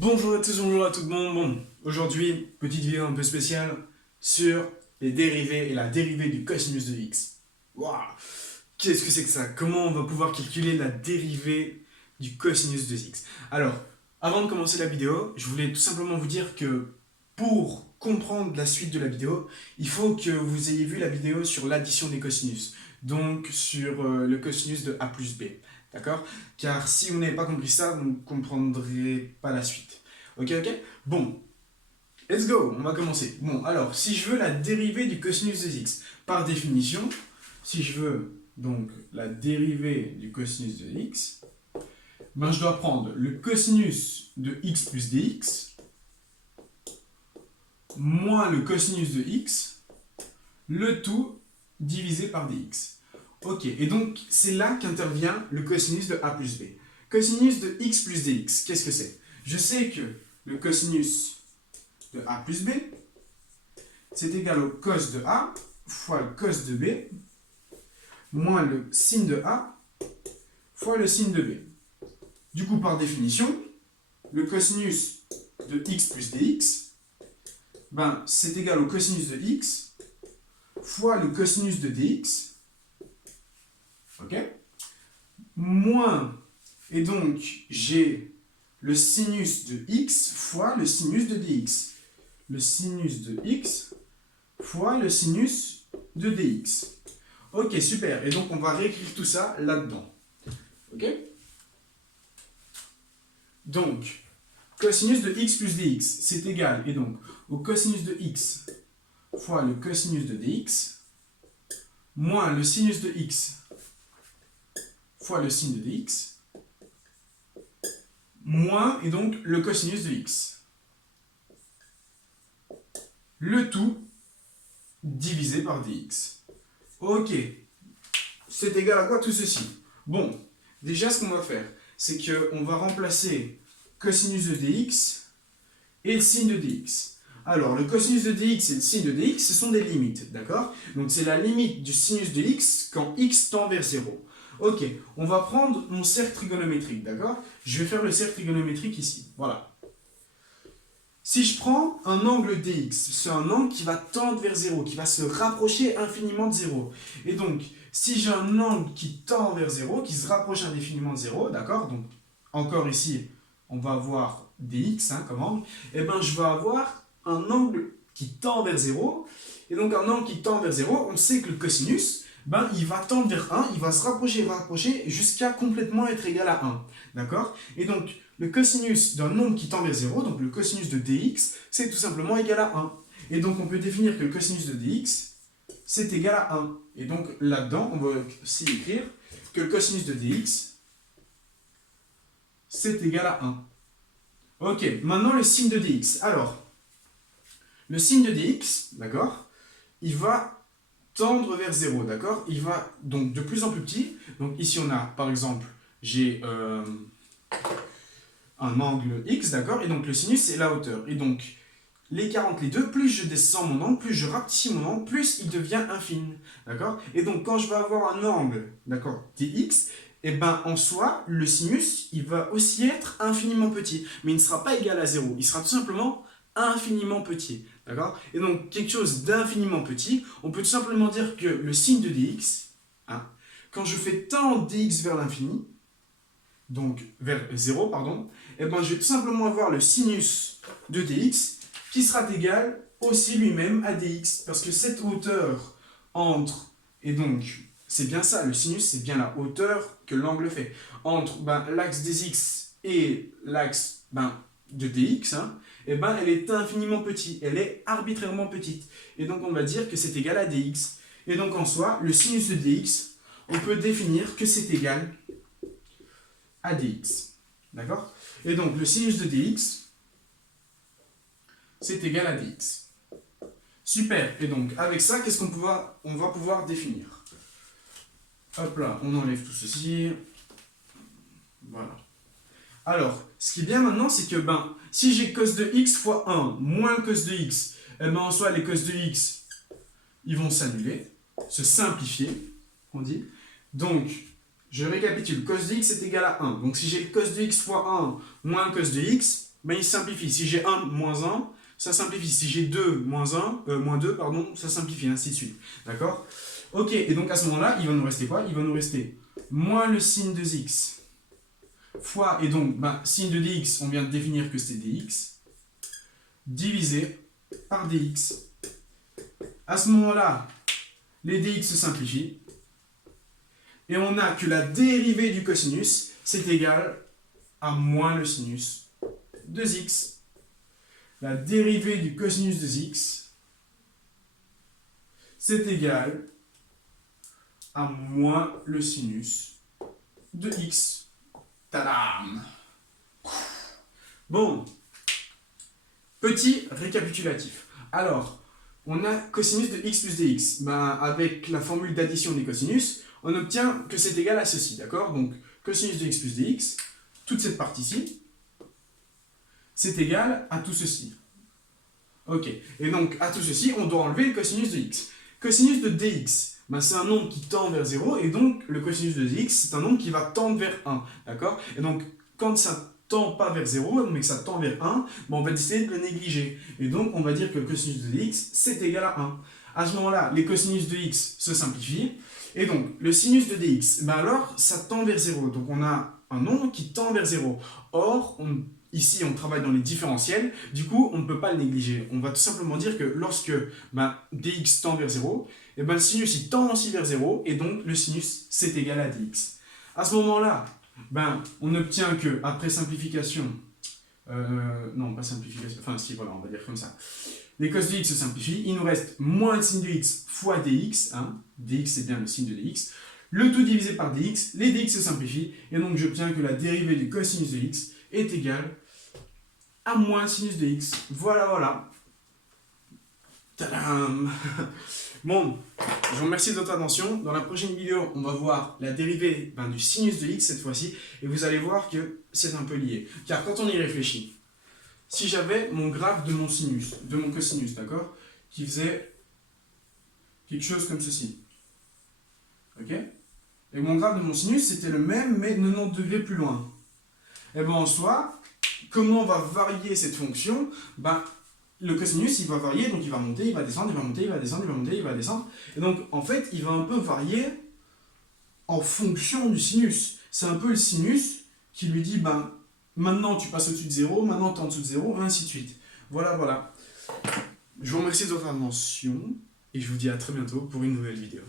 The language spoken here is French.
Bonjour à tous, bonjour à tout le monde. Bon, aujourd'hui, petite vidéo un peu spéciale sur les dérivés et la dérivée du cosinus de x. Waouh! Qu'est-ce que c'est que ça? Comment on va pouvoir calculer la dérivée du cosinus de x? Alors, avant de commencer la vidéo, je voulais tout simplement vous dire que pour comprendre la suite de la vidéo, il faut que vous ayez vu la vidéo sur l'addition des cosinus, donc sur le cosinus de a plus b. D'accord? Car si vous n'avez pas compris ça, vous ne comprendrez pas la suite. Ok, ok? Bon, let's go, on va commencer. Bon, alors, si je veux la dérivée du cosinus de x, par définition, si je veux donc la dérivée du cosinus de x, ben, je dois prendre le cosinus de x plus dx, moins le cosinus de x, le tout divisé par dx. Ok, et donc c'est là qu'intervient le cosinus de a plus b. Cosinus de x plus dx, qu'est-ce que c'est? Je sais que le cosinus de a plus b, c'est égal au cos de a fois le cos de b, moins le sin de a fois le sin de b. Du coup, par définition, le cosinus de x plus dx, ben, c'est égal au cosinus de x fois le cosinus de dx, ok? Moins, et donc j'ai le sinus de x fois le sinus de dx. Le sinus de x fois le sinus de dx. Ok, super. Et donc on va réécrire tout ça là-dedans. Ok? Donc, cosinus de x plus dx, c'est égal, et donc, au cosinus de x fois le cosinus de dx, moins le sinus de x fois le sin de dx, moins, et donc, le cosinus de x. Le tout divisé par dx. Ok. C'est égal à quoi tout ceci? Bon, déjà ce qu'on va faire, c'est qu'on va remplacer cosinus de dx et le sin de dx. Alors, le cosinus de dx et le sin de dx, ce sont des limites, d'accord? Donc, c'est la limite du sinus de x quand x tend vers 0. Ok, on va prendre mon cercle trigonométrique, d'accord? Je vais faire le cercle trigonométrique ici, voilà. Si je prends un angle dx, c'est un angle qui va tendre vers 0, qui va se rapprocher infiniment de 0. Et donc, si j'ai un angle qui tend vers 0, qui se rapproche indéfiniment de 0, d'accord? Donc, encore ici, on va avoir dx comme angle. Et bien, je vais avoir un angle qui tend vers 0. Et donc, un angle qui tend vers 0, on sait que le cosinus, ben, il va tendre vers 1, il va se rapprocher jusqu'à complètement être égal à 1. D'accord? Et donc, le cosinus d'un nombre qui tend vers 0, donc le cosinus de dx, c'est tout simplement égal à 1. Et donc, on peut définir que le cosinus de dx, c'est égal à 1. Et donc, là-dedans, on va aussi écrire que le cosinus de dx, c'est égal à 1. Ok, maintenant le sin de dx. Alors, le sin de dx, d'accord, il va tendre vers 0, d'accord? Il va donc de plus en plus petit. Donc ici, on a, par exemple, j'ai un angle x, d'accord? Et donc le sinus, c'est la hauteur. Et donc, l'écart entre les deux, plus je descends mon angle, plus je rapetissis mon angle, plus il devient infini, d'accord? Et donc, quand je vais avoir un angle, d'accord, dx, et ben en soi, le sinus, il va aussi être infiniment petit, mais il ne sera pas égal à 0, il sera tout simplement infiniment petit, d'accord? Et donc, quelque chose d'infiniment petit, on peut tout simplement dire que le sin de dx, hein, quand je fais tendre dx vers l'infini, donc vers 0, pardon, et ben je vais tout simplement avoir le sinus de dx qui sera égal aussi lui-même à dx, parce que cette hauteur entre, et donc c'est bien ça, le sinus c'est bien la hauteur que l'angle fait, entre l'axe des x et l'axe de dx, hein, et ben elle est infiniment petite, elle est arbitrairement petite, et donc on va dire que c'est égal à dx, et donc en soi, le sinus de dx, on peut définir que c'est égal à dx. D'accord? Et donc, le sinus de dx, c'est égal à dx. Super. Et donc, avec ça, qu'est-ce qu'on va pouvoir définir? Hop là, on enlève tout ceci. Voilà. Alors, ce qui est bien maintenant, c'est que si j'ai cos de x fois 1 moins cos de x, en soi, les cos de x, ils vont s'annuler, se simplifier, on dit. Donc, je récapitule, cos de x est égal à 1. Donc si j'ai cos de x fois 1 moins cos de x, ben, il simplifie. Si j'ai 1, moins 1, ça simplifie. Si j'ai 2, moins 2, pardon, ça simplifie, ainsi de suite. D'accord? Ok, et donc à ce moment-là, il va nous rester quoi? Il va nous rester moins le signe de x fois, et donc, ben, signe de dx, on vient de définir que c'était dx, divisé par dx. À ce moment-là, les dx se simplifient, et on a que la dérivée du cosinus, c'est égal à moins le sinus de x. La dérivée du cosinus de x, c'est égal à moins le sinus de x. Tadam! Bon, petit récapitulatif. Alors, on a cosinus de x plus dx. Ben, avec la formule d'addition des cosinus, on obtient que c'est égal à ceci, d'accord? Donc, cosinus de x plus dx, toute cette partie-ci, c'est égal à tout ceci. Ok, et donc à tout ceci, on doit enlever le cosinus de x. Cosinus de dx, ben, c'est un nombre qui tend vers 0, et donc le cosinus de dx, c'est un nombre qui va tendre vers 1, d'accord? Et donc, quand ça tend pas vers 0, mais que ça tend vers 1, ben, on va décider de le négliger. Et donc, on va dire que le cosinus de dx, c'est égal à 1. À ce moment-là, les cosinus de x se simplifient, et donc, le sinus de dx, ben alors, ça tend vers 0. Donc, on a un nombre qui tend vers 0. Or, ici, on travaille dans les différentiels, du coup, on ne peut pas le négliger. On va tout simplement dire que lorsque ben, dx tend vers 0, et ben, le sinus il tend aussi vers 0, et donc le sinus c'est égal à dx. À ce moment-là, ben, on obtient que, après simplification, non, pas simplification, enfin si, voilà, on va dire comme ça, les cos de x se simplifient, il nous reste moins le signe de x fois dx, hein, dx c'est bien le signe de dx, le tout divisé par dx, les dx se simplifient, et donc j'obtiens que la dérivée du cosinus de x est égale à moins sinus de x. Voilà, voilà. Tadam. Bon, je vous remercie de votre attention. Dans la prochaine vidéo, on va voir la dérivée du sinus de x cette fois-ci, et vous allez voir que c'est un peu lié. Car quand on y réfléchit, si j'avais mon graphe de mon sinus, de mon cosinus, d'accord, qui faisait quelque chose comme ceci, ok? Et mon graphe de mon sinus, c'était le même, mais 90 degrés plus loin. Et bien en soi, comment va varier cette fonction? Ben, le cosinus, il va varier, donc il va monter, il va descendre, il va monter, il va descendre, il va monter, il va descendre. Et donc, en fait, il va un peu varier en fonction du sinus. C'est un peu le sinus qui lui dit, ben, maintenant tu passes au-dessus de 0, maintenant tu es en dessous de 0, et ainsi de suite. Voilà, voilà. Je vous remercie de votre attention, et je vous dis à très bientôt pour une nouvelle vidéo.